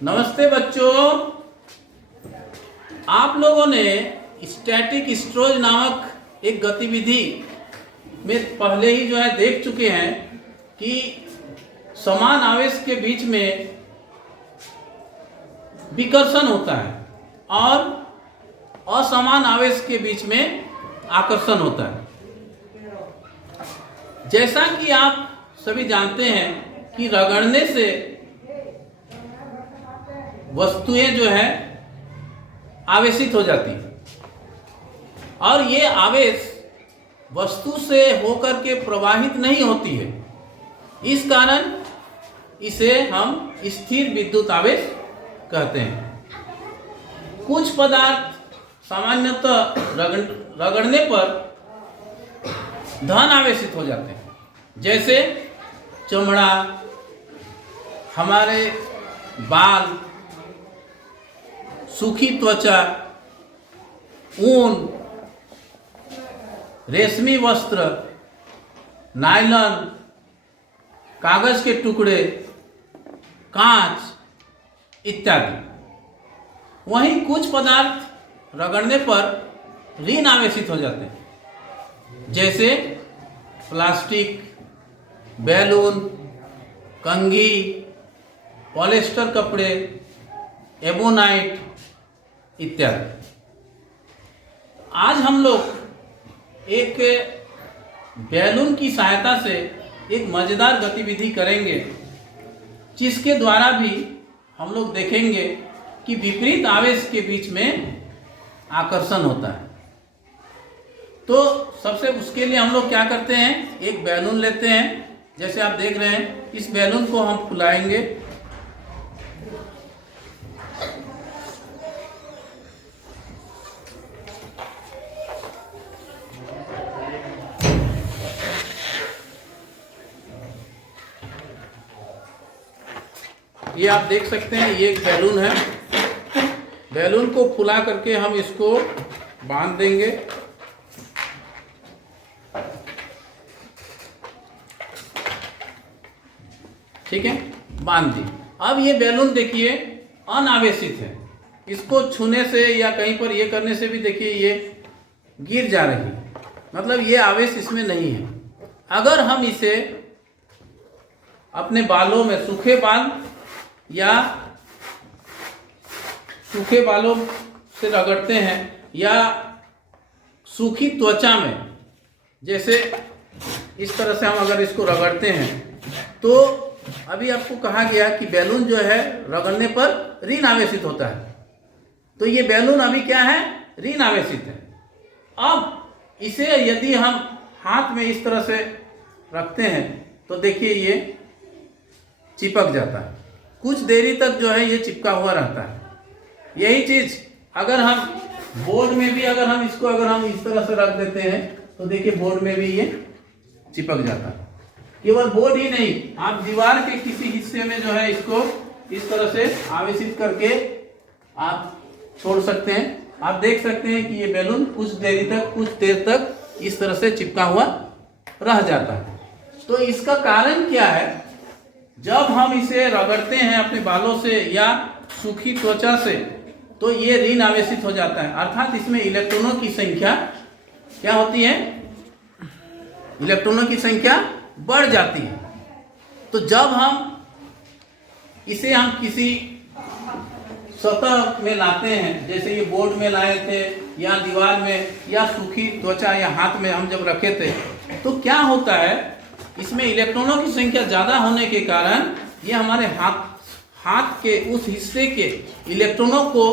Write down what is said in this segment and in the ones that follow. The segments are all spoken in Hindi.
नमस्ते बच्चों। आप लोगों ने स्टैटिक स्टोरेज नामक एक गतिविधि में पहले ही देख चुके हैं कि समान आवेश के बीच में विकर्षण होता है और असमान आवेश के बीच में आकर्षण होता है। जैसा कि आप सभी जानते हैं कि रगड़ने से वस्तुएं आवेशित हो जाती हैं और ये आवेश वस्तु से होकर के प्रवाहित नहीं होती है। इस कारण इसे हम स्थिर विद्युत आवेश कहते हैं। कुछ पदार्थ सामान्यतः रगड़ने पर धन आवेशित हो जाते हैं, जैसे चमड़ा, हमारे बाल, सूखी त्वचा, ऊन, रेशमी वस्त्र, नायलॉन, कागज के टुकड़े, कांच इत्यादि। वहीं कुछ पदार्थ रगड़ने पर ऋण आवेशित हो जाते हैं, जैसे प्लास्टिक, बैलून, कंघी, पॉलिएस्टर कपड़े, एबोनाइट इत्यादि। आज हम लोग एक बैलून की सहायता से एक मजेदार गतिविधि करेंगे, जिसके द्वारा भी हम लोग देखेंगे कि विपरीत आवेश के बीच में आकर्षण होता है। तो सबसे उसके लिए हम लोग क्या करते हैं, एक बैलून लेते हैं। जैसे आप देख रहे हैं, इस बैलून को हम फुलाएंगे। ये आप देख सकते हैं, ये एक बैलून है। बैलून को फुला करके हम इसको बांध देंगे। ठीक है, बांध दी। अब ये बैलून देखिए अनावेशित है। इसको छूने से या कहीं पर ये करने से भी देखिए ये गिर जा रही है, मतलब ये आवेश इसमें नहीं है। अगर हम इसे अपने बालों में, सूखे बाल या सूखे बालों से रगड़ते हैं या सूखी त्वचा में, जैसे इस तरह से हम अगर इसको रगड़ते हैं, तो अभी आपको कहा गया कि बैलून रगड़ने पर ऋण आवेशित होता है। तो ये बैलून अभी क्या है, ऋण आवेशित है। अब इसे यदि हम हाथ में इस तरह से रखते हैं तो देखिए ये चिपक जाता है। कुछ देरी तक ये चिपका हुआ रहता है। यही चीज अगर हम बोर्ड में भी अगर हम इस तरह से रख देते हैं तो देखिए बोर्ड में भी ये चिपक जाता है। केवल बोर्ड ही नहीं, आप दीवार के किसी हिस्से में इसको इस तरह से आवेशित करके आप छोड़ सकते हैं। आप देख सकते हैं कि ये बैलून कुछ देर तक इस तरह से चिपका हुआ रह जाता है। तो इसका कारण क्या है, जब हम इसे रगड़ते हैं अपने बालों से या सूखी त्वचा से, तो ये ऋण आवेशित हो जाता है। अर्थात इसमें इलेक्ट्रॉनों की संख्या क्या होती है, इलेक्ट्रॉनों की संख्या बढ़ जाती है। तो जब हम इसे किसी सतह में लाते हैं, जैसे ये बोर्ड में लाए थे या दीवार में या सूखी त्वचा या हाथ में हम जब रखे थे, तो क्या होता है, इसमें इलेक्ट्रॉनों की संख्या ज़्यादा होने के कारण ये हमारे हाथ के उस हिस्से के इलेक्ट्रॉनों को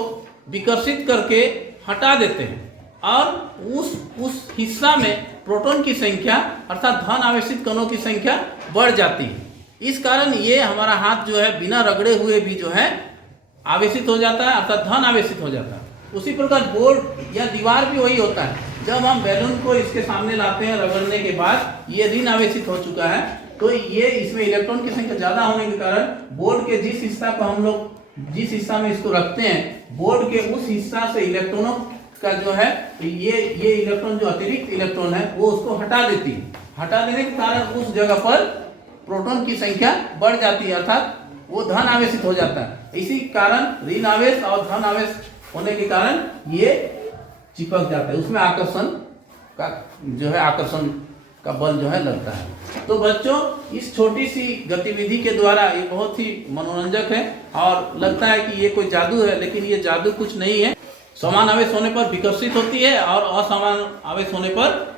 विकर्षित करके हटा देते हैं और उस हिस्सा में प्रोटॉन की संख्या अर्थात धन आवेशित कणों की संख्या बढ़ जाती है। इस कारण ये हमारा हाथ बिना रगड़े हुए भी आवेशित हो जाता है, अर्थात धन आवेशित हो जाता है। उसी प्रकार बोर्ड या दीवार भी वही होता है। जब हम बैलून को इसके सामने लाते हैं, रगड़ने के बाद ये ऋण आवेशित हो चुका है, तो ये इसमें इलेक्ट्रॉन की संख्या ज़्यादा होने के कारण बोर्ड के जिस हिस्सा में इसको रखते हैं, बोर्ड के उस हिस्सा से इलेक्ट्रॉनों का ये इलेक्ट्रॉन जो अतिरिक्त इलेक्ट्रॉन है वो उसको हटा देती है। हटा देने के कारण उस जगह पर प्रोटॉन की संख्या बढ़ जाती है, अर्थात वो धन आवेशित हो जाता है। इसी कारण ऋण आवेश और धन आवेश होने के कारण ये चिपक जाता है, उसमें आकर्षण का जो है आकर्षण का बल जो है लगता है। तो बच्चों इस छोटी सी गतिविधि के द्वारा ये बहुत ही मनोरंजक है और लगता है कि ये कोई जादू है, लेकिन ये जादू कुछ नहीं है। समान आवेश होने पर विकसित होती है और असमान आवेश होने पर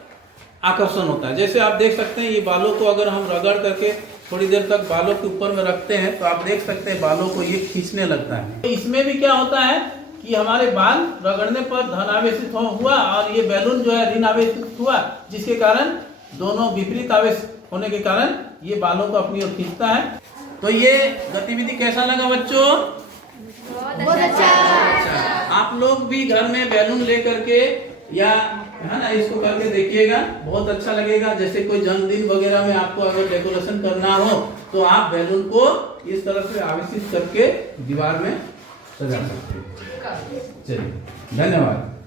आकर्षण होता है। जैसे आप देख सकते हैं ये बालों को अगर हम रगड़ करके थोड़ी देर तक बालों के ऊपर में रखते हैं तो आप देख सकते हैं बालों को ये खींचने लगता है। तो इसमें भी क्या होता है कि हमारे बाल रगड़ने पर धन आवेशित हुआ और ये बैलून जो है ऋण आवेशित हुआ, जिसके कारण दोनों विपरीत आवेश होने के कारण ये बालों को अपनी ओर खींचता है। तो ये गतिविधि कैसा लगा बच्चों? बहुत अच्छा। आप लोग भी घर में बैलून ले करके या है ना इसको करके देखिएगा, बहुत अच्छा लगेगा। जैसे कोई जन्मदिन वगैरह में आपको अगर डेकोरेशन करना हो तो आप बैलून को इस तरह से आवेशित करके दीवार में सजा सकते हैं। चलिए, धन्यवाद।